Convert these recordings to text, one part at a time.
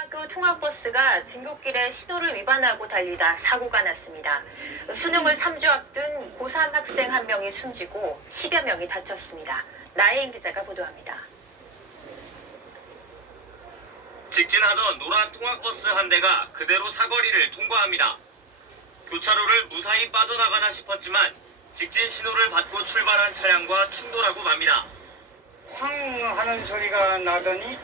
고등학교 통학버스가 등굣길에 신호를 위반하고 달리다 사고가 났습니다. 수능을 3주 앞둔 고3 학생 1명이 숨지고 10여 명이 다쳤습니다. 나혜인 기자가 보도합니다. 직진하던 노란 통학버스 한 대가 그대로 사거리를 통과합니다. 교차로를 무사히 빠져나가나 싶었지만 직진 신호를 받고 출발한 차량과 충돌하고 맙니다. 황 하는 소리가 나더니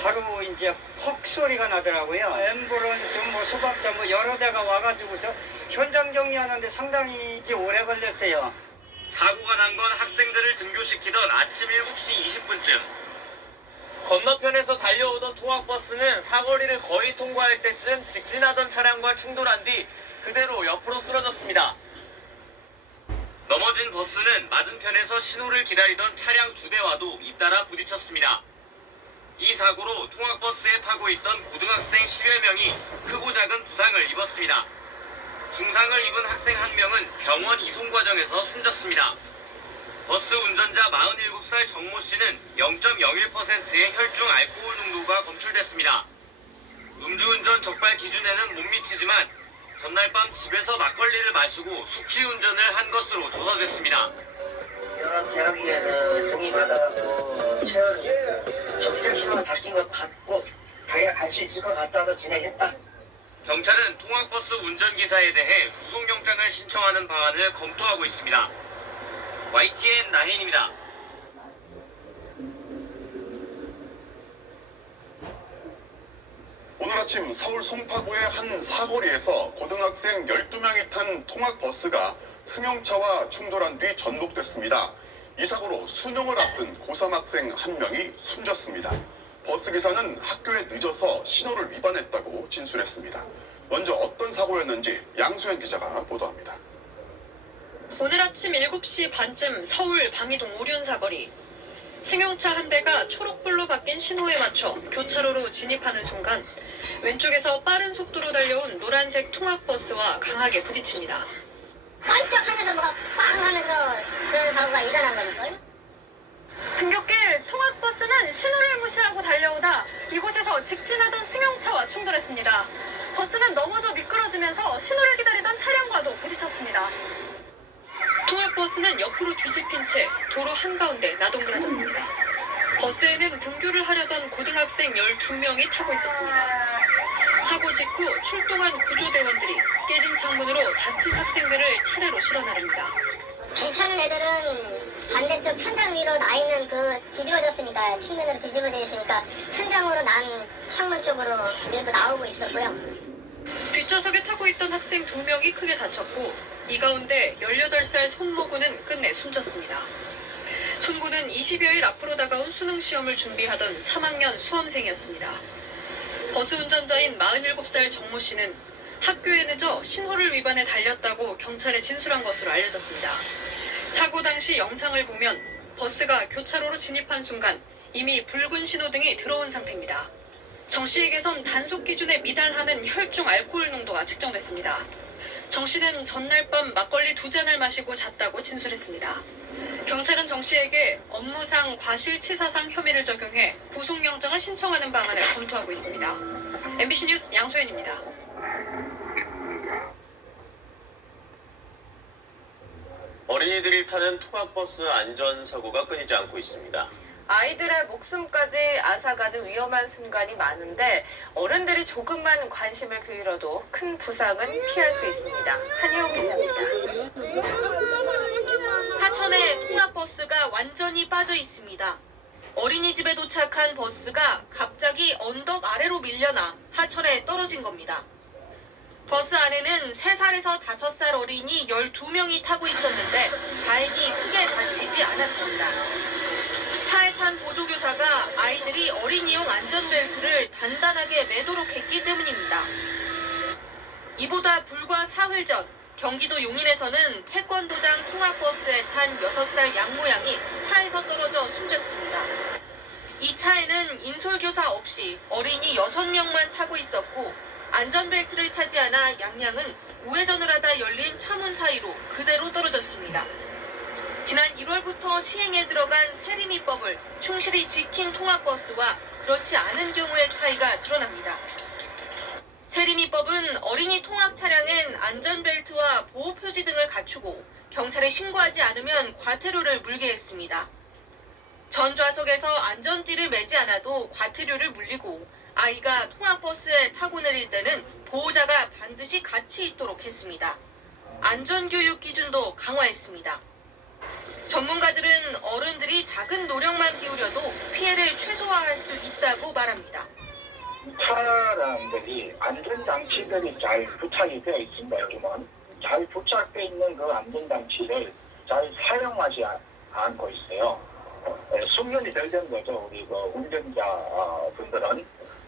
바로 이제 퍽 소리가 나더라고요. 앰뷸런스 소방차 여러 대가 와가지고서 현장 정리하는데 상당히 오래 걸렸어요. 사고가 난 건 학생들을 등교시키던 아침 7시 20분쯤. 건너편에서 달려오던 통학버스는 사거리를 거의 통과할 때쯤 직진하던 차량과 충돌한 뒤 그대로 옆으로 쓰러졌습니다. 넘어진 버스는 맞은편에서 신호를 기다리던 차량 2대와도 잇따라 부딪혔습니다. 이 사고로 통학버스에 타고 있던 고등학생 10여 명이 크고 작은 부상을 입었습니다. 중상을 입은 학생 1명은 병원 이송 과정에서 숨졌습니다. 버스 운전자 47살 정모 씨는 0.01%의 혈중 알코올 농도가 검출됐습니다. 음주운전 적발 기준에는 못 미치지만 전날 밤 집에서 막걸리를 마시고 숙취운전을 한 것으로 조사됐습니다. 여러 대학위에는 동의받아갖고 체열을 했어요. 적절 신호를 바뀐 것 같고 자기가 갈 수 있을 것 같아서 진행했다. 경찰은 통학버스 운전기사에 대해 구속영장을 신청하는 방안을 검토하고 있습니다. YTN 나혜인입니다. 오늘 아침 서울 송파구의 한 사거리에서 고등학생 12명이 탄 통학버스가 승용차와 충돌한 뒤 전복됐습니다. 이 사고로 수능을 앞둔 고3 학생 1명이 숨졌습니다. 버스기사는 학교에 늦어서 신호를 위반했다고 진술했습니다. 먼저 어떤 사고였는지 양소연 기자가 보도합니다. 오늘 아침 7시 반쯤 서울 방이동 오륜 사거리. 승용차 한 대가 초록불로 바뀐 신호에 맞춰 교차로로 진입하는 순간 왼쪽에서 빠른 속도로 달려온 노란색 통학버스와 강하게 부딪힙니다. 반짝하면서 막 빵 하면서 그런 사고가 일어난 거니까요. 등굣길 통학버스는 신호를 무시하고 달려오다 이곳에서 직진하던 승용차와 충돌했습니다. 버스는 넘어져 미끄러지면서 신호를 기다리던 차량과도 부딪혔습니다. 통학버스는 옆으로 뒤집힌 채 도로 한가운데 나동그라졌습니다. 버스에는 등교를 하려던 고등학생 12명이 타고 있었습니다. 사고 직후 출동한 구조대원들이 깨진 창문으로 다친 학생들을 차례로 실어 나릅니다. 괜찮은 애들은 반대쪽 천장 위로 나 있는 뒤집어졌으니까 측면으로 뒤집어져 있으니까 천장으로 난 창문 쪽으로 밀고 나오고 있었고요. 뒷좌석에 타고 있던 학생 2명이 크게 다쳤고 이 가운데 18살 손모구는 끝내 숨졌습니다. 손구는 20여일 앞으로 다가온 수능 시험을 준비하던 3학년 수험생이었습니다. 버스 운전자인 47살 정모 씨는 학교에 늦어 신호를 위반해 달렸다고 경찰에 진술한 것으로 알려졌습니다. 사고 당시 영상을 보면 버스가 교차로로 진입한 순간 이미 붉은 신호등이 들어온 상태입니다. 정 씨에게선 단속 기준에 미달하는 혈중 알코올 농도가 측정됐습니다. 정 씨는 전날 밤 막걸리 2잔을 마시고 잤다고 진술했습니다. 경찰은 정 씨에게 업무상 과실치사상 혐의를 적용해 구속영장을 신청하는 방안을 검토하고 있습니다. MBC 뉴스 양소연입니다. 어린이들이 타는 통학버스 안전사고가 끊이지 않고 있습니다. 아이들의 목숨까지 앗아가는 위험한 순간이 많은데 어른들이 조금만 관심을 기울여도 큰 부상은 피할 수 있습니다. 한희용 기자입니다. 하천에 통학버스가 완전히 빠져 있습니다. 어린이집에 도착한 버스가 갑자기 언덕 아래로 밀려나 하천에 떨어진 겁니다. 버스 안에는 3살에서 5살 어린이 12명이 타고 있었는데 다행히 크게 다치지 않았습니다. 차에 탄 보조교사가 아이들이 어린이용 안전벨트를 단단하게 매도록 했기 때문입니다. 이보다 불과 사흘 전 경기도 용인에서는 태권도장 통학버스에 탄 6살 양모양이 차에서 떨어져 숨졌습니다. 이 차에는 인솔교사 없이 어린이 6명만 타고 있었고 안전벨트를 차지 않아 양양은 우회전을 하다 열린 차문 사이로 그대로 떨어졌습니다. 지난 1월부터 시행에 들어간 세리미법을 충실히 지킨 통학버스와 그렇지 않은 경우의 차이가 드러납니다. 세리미법은 어린이 통학 차량엔 안전벨트와 보호표지 등을 갖추고 경찰에 신고하지 않으면 과태료를 물게 했습니다. 전 좌석에서 안전띠를 매지 않아도 과태료를 물리고 아이가 통학버스에 타고 내릴 때는 보호자가 반드시 같이 있도록 했습니다. 안전교육 기준도 강화했습니다. 전문가들은 어른들이 작은 노력만 기울여도 피해를 최소화할 수 있다고 말합니다. 사람들이 안전장치들이 잘 부착이 되어 있습니다만 잘 부착되어 있는 그 안전장치를 잘 사용하지 않고 있어요. 숙련이 덜 된 거죠. 우리 그 운전자 분들은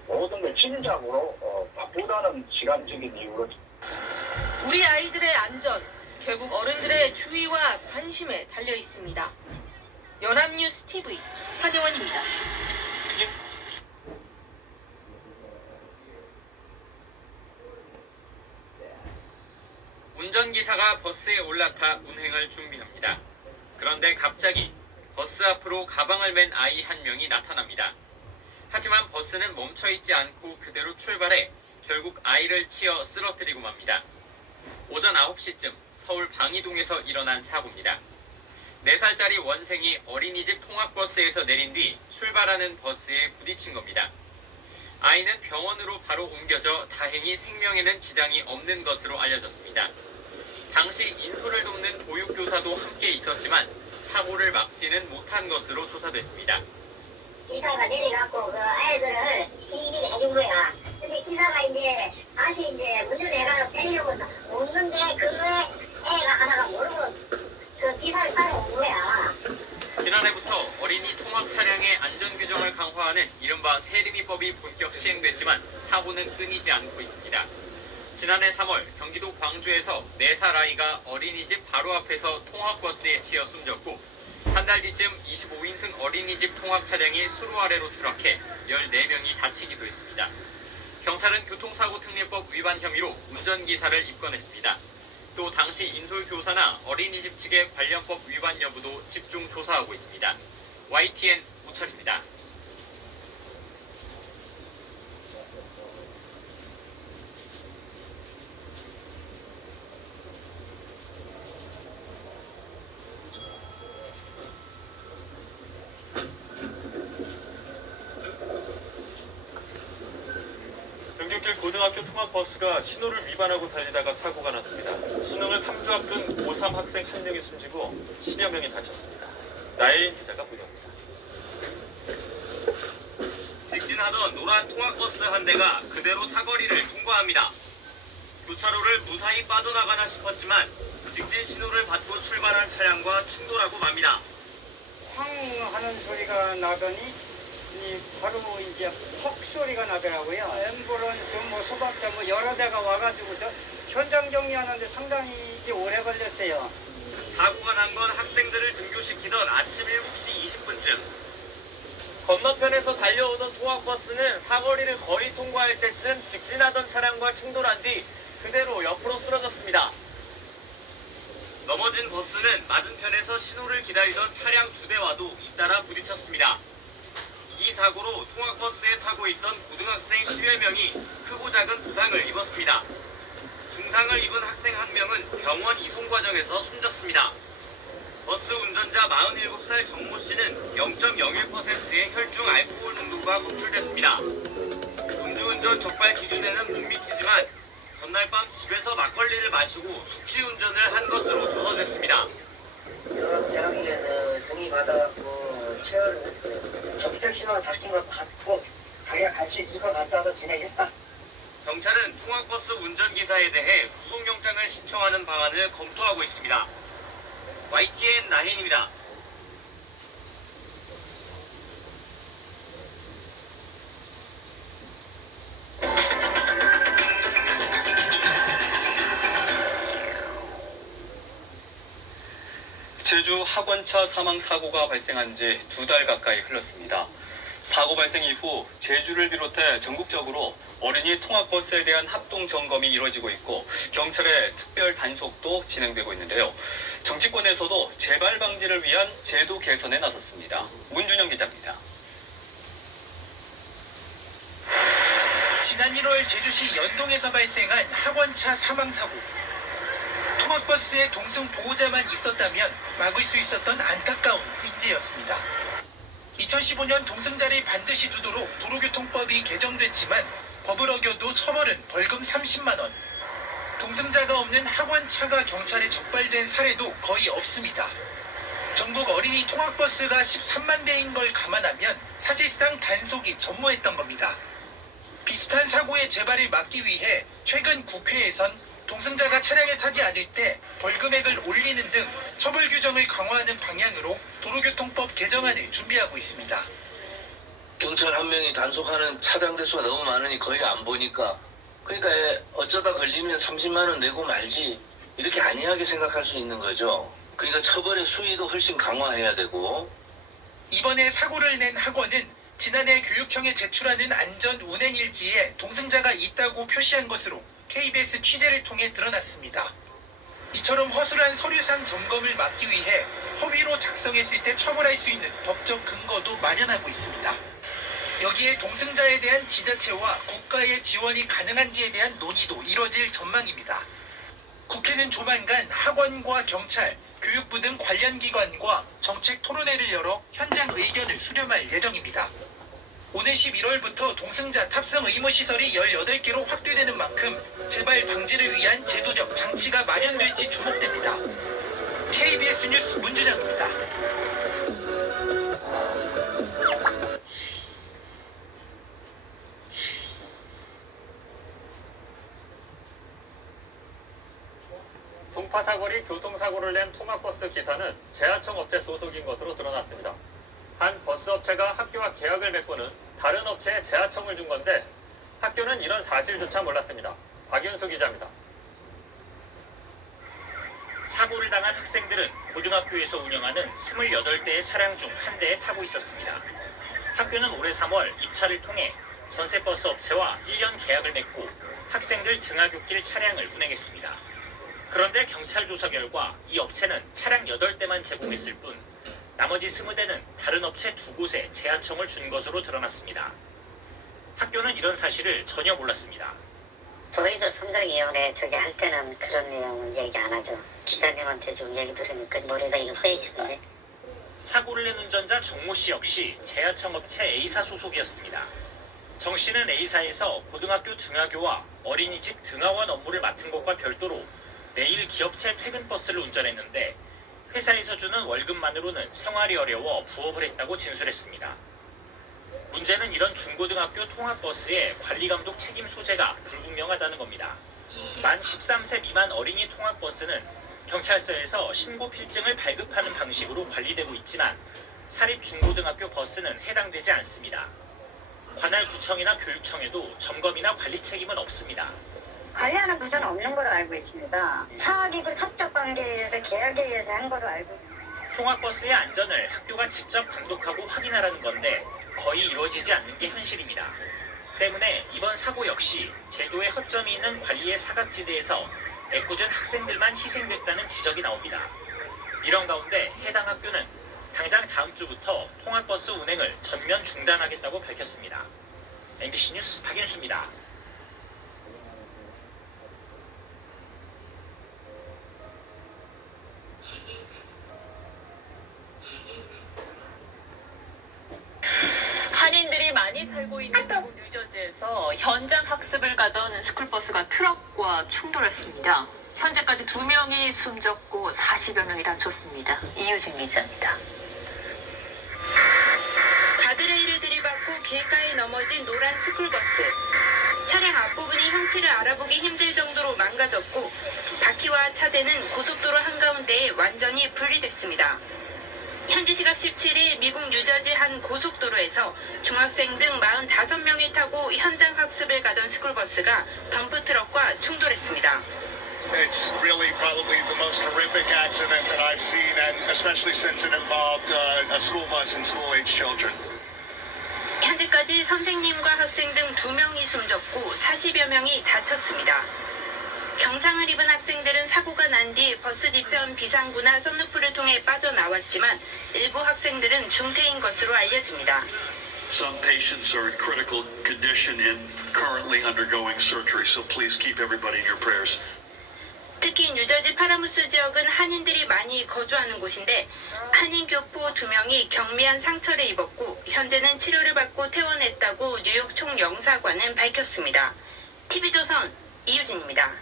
모든 걸 짐작으로 바쁘다는 시간적인 이유로. 우리 아이들의 안전, 결국 어른들의 주의와 관심에 달려 있습니다. 연합뉴스 TV 한혜원입니다. 운전기사가 버스에 올라타 운행을 준비합니다. 그런데 갑자기 버스 앞으로 가방을 맨 아이 한 명이 나타납니다. 하지만 버스는 멈춰있지 않고 그대로 출발해 결국 아이를 치어 쓰러뜨리고 맙니다. 오전 9시쯤 서울 방이동에서 일어난 사고입니다. 4살짜리 원생이 어린이집 통학버스에서 내린 뒤 출발하는 버스에 부딪힌 겁니다. 아이는 병원으로 바로 옮겨져 다행히 생명에는 지장이 없는 것으로 알려졌습니다. 당시 인솔을 돕는 보육교사도 함께 있었지만 사고를 막지는 못한 것으로 조사됐습니다. 기사가 내려갖고 그 아이들을 길게 해준 거야. 근데 기사가 이제 다시 이제 운전해가지고 때리려고 오는데 그 애가 하나가 모르고 그 기사를 따라온 거야. 지난해부터 어린이 통학 차량의 안전 규정을 강화하는 이른바 세리미법이 본격 시행됐지만 사고는 끊이지 않고 있습니다. 지난해 3월 경기도 광주에서 4살 아이가 어린이집 바로 앞에서 통학버스에 치여 숨졌고 한 달 뒤쯤 25인승 어린이집 통학 차량이 수로 아래로 추락해 14명이 다치기도 했습니다. 경찰은 교통사고특례법 위반 혐의로 운전기사를 입건했습니다. 또 당시 인솔교사나 어린이집 측의 관련법 위반 여부도 집중 조사하고 있습니다. YTN 우철입니다. 경주길 고등학교 통학버스가 신호를 위반하고 달리다가 사고가 났습니다. 수능을 3주 앞둔 고3 학생 1명이 숨지고 10여 명이 다쳤습니다. 나혜인 기자가 보도합니다. 직진하던 노란 통학버스 한 대가 그대로 사거리를 통과합니다. 교차로를 무사히 빠져나가나 싶었지만 직진 신호를 받고 출발한 차량과 충돌하고 맙니다. 쾅 하는 소리가 나더니 바로 이제 퍽 소리가 나더라고요. 앰뷸런스, 소방차 여러 대가 와가지고서 현장 정리하는데 상당히 이제 오래 걸렸어요. 사고가 난 건 학생들을 등교시키던 아침 7시 20분쯤. 건너편에서 달려오던 통학버스는 사거리를 거의 통과할 때쯤 직진하던 차량과 충돌한 뒤 그대로 옆으로 쓰러졌습니다. 넘어진 버스는 맞은편에서 신호를 기다리던 차량 2대와도 잇따라 부딪혔습니다. 이 사고로 통학버스에 타고 있던 고등학생 10여 명이 크고 작은 부상을 입었습니다. 중상을 입은 학생 1명은 병원 이송 과정에서 숨졌습니다. 버스 운전자 47살 정모 씨는 0.01%의 혈중 알코올 농도가 검출됐습니다. 음주운전 적발 기준에는 못 미치지만 전날 밤 집에서 막걸리를 마시고 숙시 운전을 한 것으로 조사됐습니다. 대학에는 동의 받아갖고 체열을 했어요. 적적 신호를 바뀐 걸 받고 자기가 갈 수 있을 것 같다고 진행했다. 경찰은 통학버스 운전기사에 대해 구속영장을 신청하는 방안을 검토하고 있습니다. YTN 나혜인입니다. 제주 학원차 사망 사고가 발생한 지 2달 가까이 흘렀습니다. 사고 발생 이후 제주를 비롯해 전국적으로 어린이 통학버스에 대한 합동 점검이 이루어지고 있고 경찰의 특별 단속도 진행되고 있는데요. 정치권에서도 재발 방지를 위한 제도 개선에 나섰습니다. 문준영 기자입니다. 지난 1월 제주시 연동에서 발생한 학원차 사망사고. 통학버스에 동승 보호자만 있었다면 막을 수 있었던 안타까운 인재였습니다. 2015년 동승자를 반드시 두도록 도로교통법이 개정됐지만 법을 어겨도 처벌은 벌금 30만 원. 동승자가 없는 학원차가 경찰에 적발된 사례도 거의 없습니다. 전국 어린이 통학버스가 13만 대인 걸 감안하면 사실상 단속이 전무했던 겁니다. 비슷한 사고의 재발을 막기 위해 최근 국회에선 동승자가 차량에 타지 않을 때 벌금액을 올리는 등 처벌 규정을 강화하는 방향으로 도로교통법 개정안을 준비하고 있습니다. 경찰 한 명이 단속하는 차량 대수가 너무 많으니 거의 안 보니까 그러니까 어쩌다 걸리면 30만 원 내고 말지 이렇게 안이하게 생각할 수 있는 거죠. 그러니까 처벌의 수위도 훨씬 강화해야 되고. 이번에 사고를 낸 학원은 지난해 교육청에 제출하는 안전 운행 일지에 동승자가 있다고 표시한 것으로 KBS 취재를 통해 드러났습니다. 이처럼 허술한 서류상 점검을 막기 위해 허위로 작성했을 때 처벌할 수 있는 법적 근거도 마련하고 있습니다. 여기에 동승자에 대한 지자체와 국가의 지원이 가능한지에 대한 논의도 이뤄질 전망입니다. 국회는 조만간 학원과 경찰, 교육부 등 관련 기관과 정책 토론회를 열어 현장 의견을 수렴할 예정입니다. 오늘 11월부터 동승자 탑승 의무시설이 18개로 확대되는 만큼 재발 방지를 위한 제도적 장치가 마련될지 주목됩니다. KBS 뉴스 문준영입니다. 송파사거리 교통사고를 낸 통학버스 기사는 제하청 업체 소속인 것으로 드러났습니다. 한 버스업체가 학교와 계약을 맺고는 다른 업체에 제하청을 준 건데 학교는 이런 사실조차 몰랐습니다. 박윤수 기자입니다. 사고를 당한 학생들은 고등학교에서 운영하는 28대의 차량 중 한 대에 타고 있었습니다. 학교는 올해 3월 입찰을 통해 전세버스 업체와 1년 계약을 맺고 학생들 등하굣길 차량을 운행했습니다. 그런데 경찰 조사 결과 이 업체는 차량 8대만 제공했을 뿐 나머지 20대는 다른 업체 2곳에 제하청을 준 것으로 드러났습니다. 학교는 이런 사실을 전혀 몰랐습니다. 저희도 성장위원회 저기 할 때는 그런 내용은 얘기 안 하죠. 기사님한테 좀 얘기 들으니까 머리가 이거 후해지던데. 사고를 낸 운전자 정모 씨 역시 제하청 업체 A사 소속이었습니다. 정 씨는 A사에서 고등학교 등하교와 어린이집 등하원 업무를 맡은 것과 별도로 매일 기업체 퇴근버스를 운전했는데 회사에서 주는 월급만으로는 생활이 어려워 부업을 했다고 진술했습니다. 문제는 이런 중고등학교 통학버스의 관리감독 책임 소재가 불분명하다는 겁니다. 만 13세 미만 어린이 통학버스는 경찰서에서 신고 필증을 발급하는 방식으로 관리되고 있지만 사립 중고등학교 버스는 해당되지 않습니다. 관할 구청이나 교육청에도 점검이나 관리 책임은 없습니다. 관리하는 부서는 없는 걸로 알고 있습니다. 사학이고 사적 관계에 의해서 계약에 의해서 한 걸로 알고 있습니다. 통학버스의 안전을 학교가 직접 감독하고 확인하라는 건데 거의 이루어지지 않는 게 현실입니다. 때문에 이번 사고 역시 제도에 허점이 있는 관리의 사각지대에서 애꿎은 학생들만 희생됐다는 지적이 나옵니다. 이런 가운데 해당 학교는 당장 다음 주부터 통학버스 운행을 전면 중단하겠다고 밝혔습니다. MBC 뉴스 박윤수입니다. 한인들이 많이 살고 있는 미국 뉴저지에서 현장 학습을 가던 스쿨버스가 트럭과 충돌했습니다. 현재까지 2명이 숨졌고 40여 명이 다쳤습니다. 이유진 기자입니다. 가드레일을 들이받고 길가에 넘어진 노란 스쿨버스. 차량 앞부분이 형체를 알아보기 힘들 정도로 망가졌고 바퀴와 차대는 고속도로 한가운데에 완전히 분리됐습니다. 현지 시각 17일 미국 뉴저지 한 고속도로에서 중학생 등 45명이 타고 현장 학습을 가던 스쿨버스가 덤프트럭과 충돌했습니다. It's really probably the most horrific accident that I've seen, and especially since it involved a school bus and school-age children. 현재까지 선생님과 학생 등 2명이 숨졌고 40여 명이 다쳤습니다. 경상을 입은 학생들은 사고가 난 뒤 버스 뒤편 비상구나 썬루프를 통해 빠져나왔지만 일부 학생들은 중태인 것으로 알려집니다. Some patients are in critical condition and currently undergoing surgery, so please keep everybody in your prayers. 특히 뉴저지 파라무스 지역은 한인들이 많이 거주하는 곳인데 한인 교포 2명이 경미한 상처를 입었고 현재는 치료를 받고 퇴원했다고 뉴욕 총영사관은 밝혔습니다. TV조선 이유진입니다.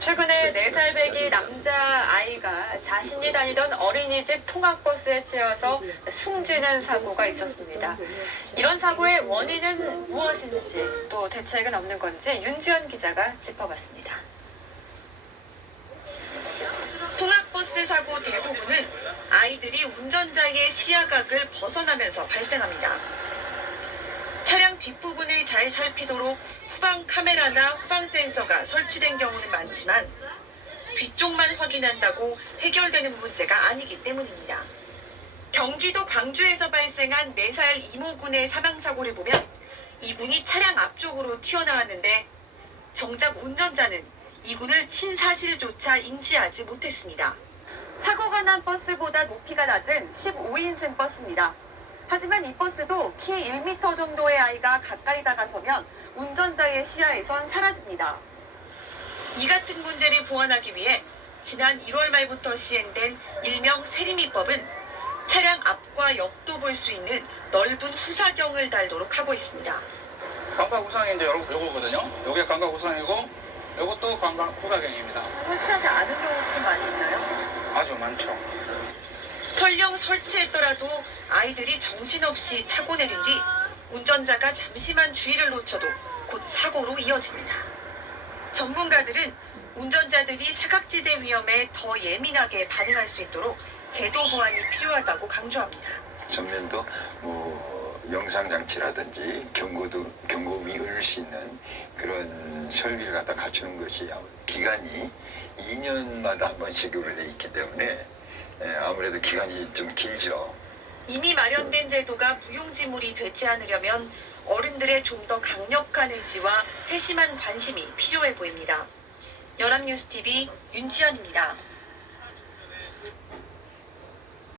최근에 4살 배기 남자아이가 자신이 다니던 어린이집 통학버스에 치여서 숨지는 사고가 있었습니다. 이런 사고의 원인은 무엇인지 또 대책은 없는 건지 윤지연 기자가 짚어봤습니다. 통학버스 사고 대부분은 아이들이 운전자의 시야각을 벗어나면서 발생합니다. 차량 뒷부분을 잘 살피도록 후방 카메라나 후방 센서가 설치된 경우는 많지만 뒤쪽만 확인한다고 해결되는 문제가 아니기 때문입니다. 경기도 광주에서 발생한 4살 이모군의 사망사고를 보면 이군이 차량 앞쪽으로 튀어나왔는데 정작 운전자는 이군을 친 사실조차 인지하지 못했습니다. 사고가 난 버스보다 높이가 낮은 15인승 버스입니다. 하지만 이 버스도 키 1m 정도의 아이가 가까이 다가서면 운전자의 시야에선 사라집니다. 이 같은 문제를 보완하기 위해 지난 1월 말부터 시행된 일명 세리미법은 차량 앞과 옆도 볼 수 있는 넓은 후사경을 달도록 하고 있습니다. 광각 후상이 이제 여러분 요거거든요. 요게 광각 후상이고 요것도 광각 후사경입니다. 설치하지 않은 경우도 좀 많이 있나요? 아주 많죠. 설령 설치했더라도 아이들이 정신없이 타고 내린 뒤 운전자가 잠시만 주의를 놓쳐도 곧 사고로 이어집니다. 전문가들은 운전자들이 사각지대 위험에 더 예민하게 반응할 수 있도록 제도 보완이 필요하다고 강조합니다. 전면도 영상 장치라든지 경고음이 울릴 수 있는 그런 설비를 갖다 갖추는 것이 기간이 2년마다 한 번씩으로 돼 있기 때문에 아무래도 기간이 좀 길죠. 이미 마련된 제도가 무용지물이 되지 않으려면 어른들의 좀 더 강력한 의지와 세심한 관심이 필요해 보입니다. 연합뉴스TV 윤지연입니다.